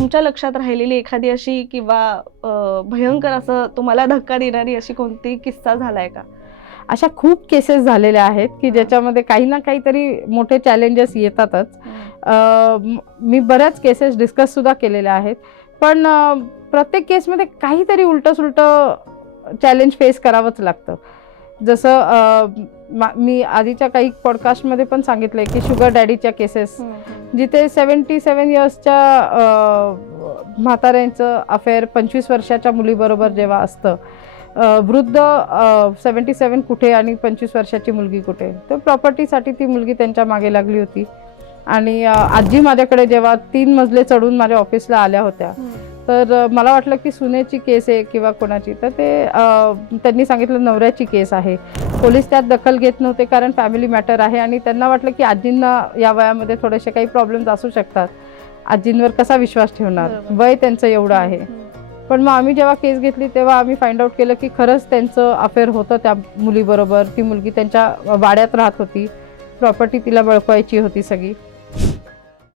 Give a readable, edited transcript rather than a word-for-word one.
तुमच्या लक्षात राहिलेली एखादी अशी किंवा भयंकर असं तुम्हाला धक्का देणारी अशी कोणती किस्सा झालाय का? अशा खूप केसेस झालेल्या आहेत की ज्याच्यामध्ये काही ना काहीतरी मोठे चॅलेंजेस येतातच. मी बऱ्याच केसेस डिस्कस सुद्धा केलेल्या आहेत, पण प्रत्येक केसमध्ये काहीतरी उलटं सुलटं चॅलेंज फेस करावंच लागतं. जसं मी आधीच्या काही पॉडकास्टमध्ये पण सांगितलंय की शुगर डॅडीच्या केसेस, जिथे 77 इयर्सच्या म्हाताऱ्यांचं अफेअर 25 वर्षाच्या मुलीबरोबर जेव्हा असतं, वृद्ध 77 कुठे आणि 25 वर्षाची मुलगी कुठे. तर प्रॉपर्टीसाठी ती मुलगी त्यांच्या मागे लागली होती. आणि आजी माझ्याकडे जेव्हा 3 मजले चढून माझ्या ऑफिसला आल्या होत्या, तर मला वाटलं की सुनेची केस आहे किंवा कोणाची, तर ते त्यांनी सांगितलं नवऱ्याची केस आहे. पोलीस त्यात दखल घेत नव्हते कारण फॅमिली मॅटर आहे आणि त्यांना वाटलं की आजींना या वयामध्ये थोडेसे काही प्रॉब्लेम्स असू शकतात, आजींवर कसा विश्वास ठेवणार, वय त्यांचं एवढं आहे. पण मग आम्ही जेव्हा केस घेतली तेव्हा आम्ही फाइंड आउट केलं की खरंच त्यांचं अफेअर होतं त्या मुलीबरोबर. ती मुलगी त्यांच्या वाड्यात राहत होती, प्रॉपर्टी तिला बळकवायची होती सगळी.